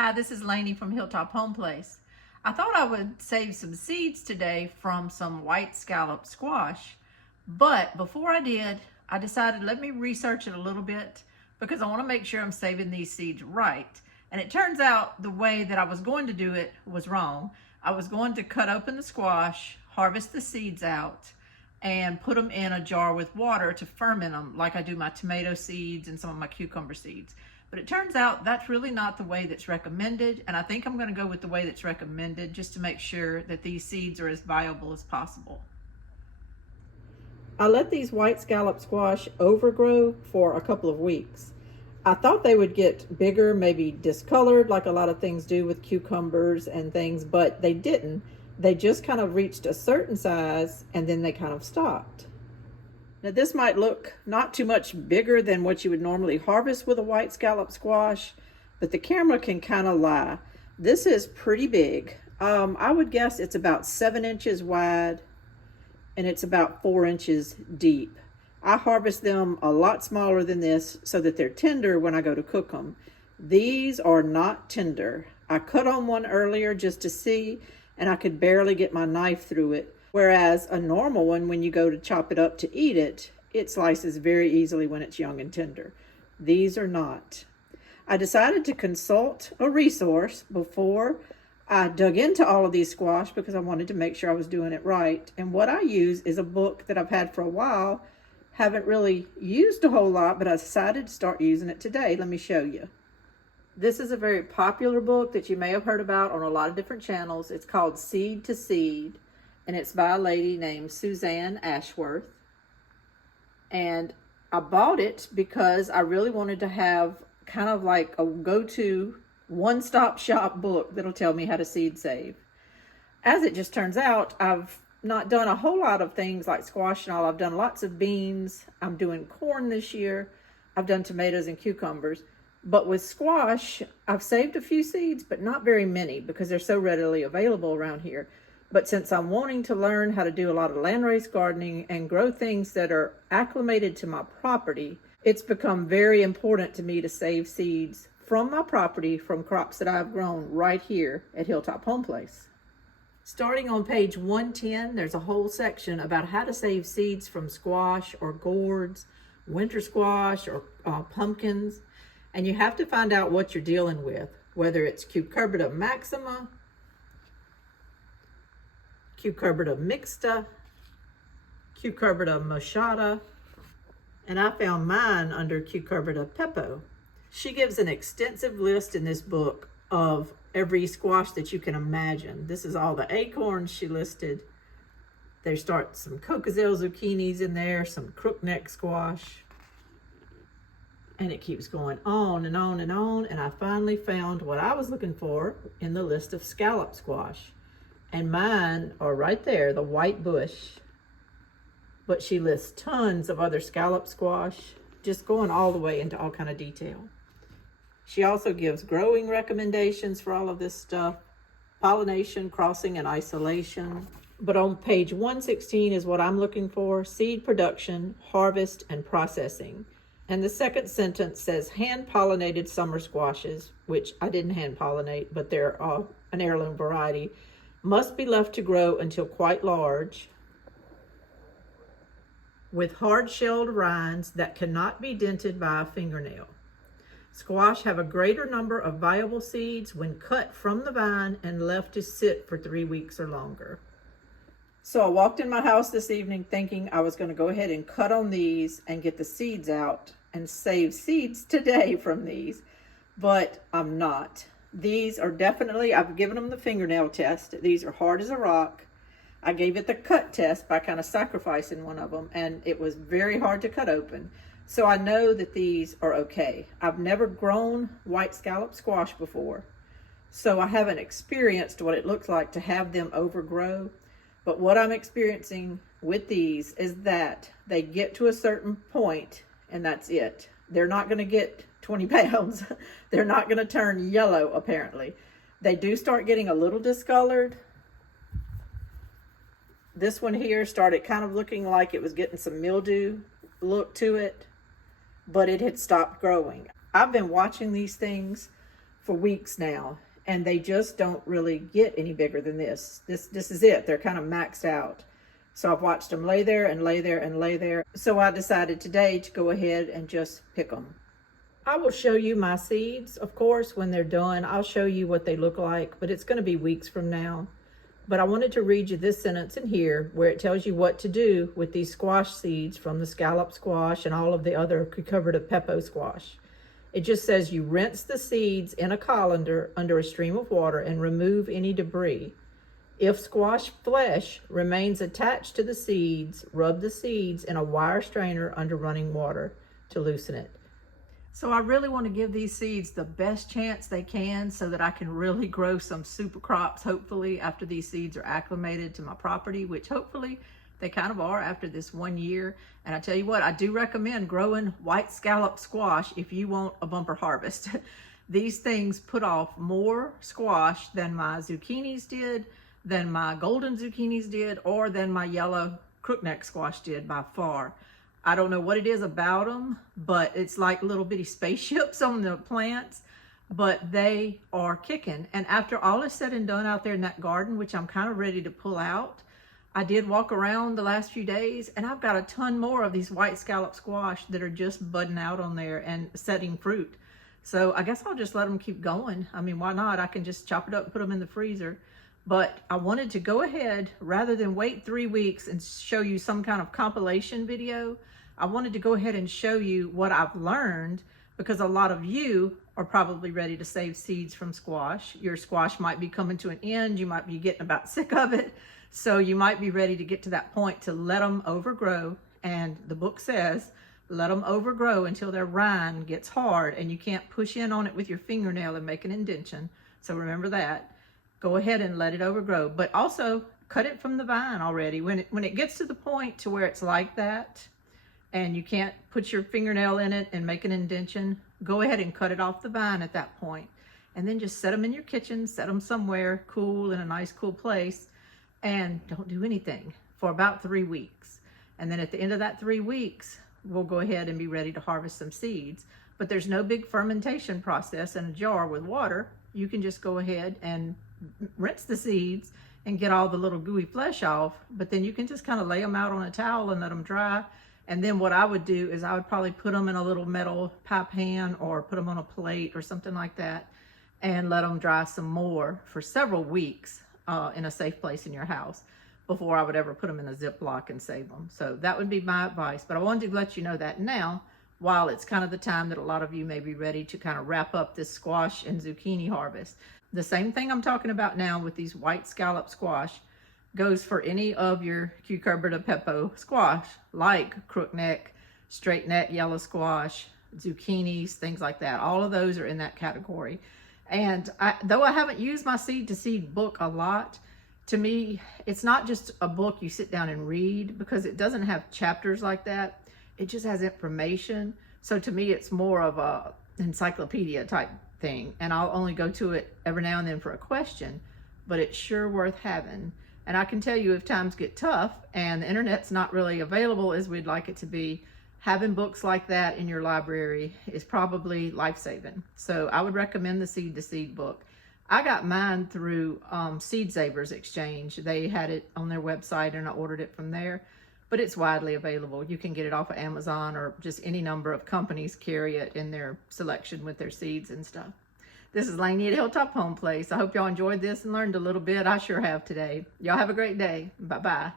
Hi, this is Lainey from Hilltop Home Place. I thought I would save some seeds today from some white scallop squash, but before I did, I decided let me research it a little bit because I want to make sure I'm saving these seeds right. And it turns out the way that I was going to do it was wrong. I was going to cut open the squash, harvest the seeds out, and put them in a jar with water to ferment them like I do my tomato seeds and some of my cucumber seeds. But it turns out that's really not the way that's recommended, and I think I'm going to go with the way that's recommended just to make sure that these seeds are as viable as possible. I let these white scallop squash overgrow for a couple of weeks. I thought they would get bigger, maybe discolored like a lot of things do with cucumbers and things, but they didn't. They just kind of reached a certain size and then they kind of stopped. Now this might look not too much bigger than what you would normally harvest with a white scallop squash, but the camera can kind of lie. This is pretty big. I would guess it's about 7 inches wide and it's about 4 inches deep. I harvest them a lot smaller than this so that they're tender when I go to cook them. These are not tender. I cut on one earlier just to see, and I could barely get my knife through it. Whereas a normal one, when you go to chop it up to eat it, it slices very easily when it's young and tender. These are not. I decided to consult a resource before I dug into all of these squash because I wanted to make sure I was doing it right. And what I use is a book that I've had for a while. Haven't really used a whole lot, but I decided to start using it today. Let me show you. This is a very popular book that you may have heard about on a lot of different channels. It's called Seed to Seed, and it's by a lady named Suzanne Ashworth. And I bought it because I really wanted to have kind of like a go-to one-stop shop book that'll tell me how to seed save. As it just turns out, I've not done a whole lot of things like squash and all. I've done lots of beans. I'm doing corn this year. I've done tomatoes and cucumbers. But with squash, I've saved a few seeds, but not very many because they're so readily available around here. But since I'm wanting to learn how to do a lot of landrace gardening and grow things that are acclimated to my property, it's become very important to me to save seeds from my property from crops that I've grown right here at Hilltop Home Place. Starting on page 110, there's a whole section about how to save seeds from squash or gourds, winter squash or pumpkins. And you have to find out what you're dealing with, whether it's Cucurbita maxima, Cucurbita mixta, Cucurbita moschata, and I found mine under Cucurbita pepo. She gives an extensive list in this book of every squash that you can imagine. This is all the acorns she listed. They start some cocozelle zucchinis in there, some crookneck squash. And it keeps going on and on and on. And I finally found what I was looking for in the list of scallop squash. And mine are right there, the white bush. But she lists tons of other scallop squash, just going all the way into all kind of detail. She also gives growing recommendations for all of this stuff, pollination, crossing, and isolation. But on page 116 is what I'm looking for: seed production, harvest, and processing. And the second sentence says hand-pollinated summer squashes, which I didn't hand-pollinate, but they're an heirloom variety, must be left to grow until quite large, with hard-shelled rinds that cannot be dented by a fingernail. Squash have a greater number of viable seeds when cut from the vine and left to sit for 3 weeks or longer. So I walked in my house this evening thinking I was going to go ahead and cut on these and get the seeds out and save seeds today from these, but I'm not. These are definitely, I've given them the fingernail test. These are hard as a rock. I gave it the cut test by kind of sacrificing one of them, and it was very hard to cut open. So I know that these are okay. I've never grown white scallop squash before, so I haven't experienced what it looks like to have them overgrow. But what I'm experiencing with these is that they get to a certain point and that's it. They're not going to get 20 pounds. They're not going to turn yellow, apparently. They do start getting a little discolored. This one here started kind of looking like it was getting some mildew look to it, but it had stopped growing. I've been watching these things for weeks now, and they just don't really get any bigger than this. This is it. They're kind of maxed out. So I've watched them lay there and lay there and lay there. So I decided today to go ahead and just pick them. I will show you my seeds, of course, when they're done. I'll show you what they look like, but it's going to be weeks from now. But I wanted to read you this sentence in here where it tells you what to do with these squash seeds from the scallop squash and all of the other cucurbita pepo squash. It just says you rinse the seeds in a colander under a stream of water and remove any debris. If squash flesh remains attached to the seeds, rub the seeds in a wire strainer under running water to loosen it. So I really want to give these seeds the best chance they can so that I can really grow some super crops, hopefully, after these seeds are acclimated to my property, which hopefully they kind of are after this 1 year. And I tell you what, I do recommend growing white scallop squash if you want a bumper harvest. These things put off more squash than my zucchinis did, than my golden zucchinis did, or than my yellow crookneck squash did by far. I don't know what it is about them, but it's like little bitty spaceships on the plants, but they are kicking. And after all is said and done out there in that garden, which I'm kind of ready to pull out, I did walk around the last few days and I've got a ton more of these white scallop squash that are just budding out on there and setting fruit. So I guess I'll just let them keep going. I mean, why not? I can just chop it up and put them in the freezer. But I wanted to go ahead, rather than wait 3 weeks and show you some kind of compilation video, I wanted to go ahead and show you what I've learned, because a lot of you are probably ready to save seeds from squash. Your squash might be coming to an end. You might be getting about sick of it. So you might be ready to get to that point to let them overgrow. And the book says, let them overgrow until their rind gets hard and you can't push in on it with your fingernail and make an indentation. So remember that. Go ahead and let it overgrow, but also cut it from the vine already. When it gets to the point to where it's like that, and you can't put your fingernail in it and make an indentation, go ahead and cut it off the vine at that point. And then just set them in your kitchen, set them somewhere cool in a nice cool place, and don't do anything for about 3 weeks. And then at the end of that 3 weeks, we'll go ahead and be ready to harvest some seeds. But there's no big fermentation process in a jar with water. You can just go ahead and rinse the seeds and get all the little gooey flesh off, but then you can just kind of lay them out on a towel and let them dry. And then what I would do is I would probably put them in a little metal pie pan or put them on a plate or something like that and let them dry some more for several weeks in a safe place in your house before I would ever put them in a Ziploc and save them. So that would be my advice, but I wanted to let you know that now, while it's kind of the time that a lot of you may be ready to kind of wrap up this squash and zucchini harvest. The same thing I'm talking about now with these white scallop squash goes for any of your cucurbita pepo squash, like crookneck, straight neck yellow squash, zucchinis, things like that. All of those are in that category. And though I haven't used my seed to seed book a lot, to me, it's not just a book you sit down and read, because it doesn't have chapters like that. It just has information. So to me, it's more of a encyclopedia type thing. And I'll only go to it every now and then for a question, but it's sure worth having. And I can tell you, if times get tough and the internet's not really available as we'd like it to be, having books like that in your library is probably life-saving. So I would recommend the Seed to Seed book. I got mine through Seed Savers Exchange. They had it on their website and I ordered it from there, but it's widely available. You can get it off of Amazon, or just any number of companies carry it in their selection with their seeds and stuff. This is Lainey at Hilltop Home Place. I hope y'all enjoyed this and learned a little bit. I sure have today. Y'all have a great day. Bye-bye.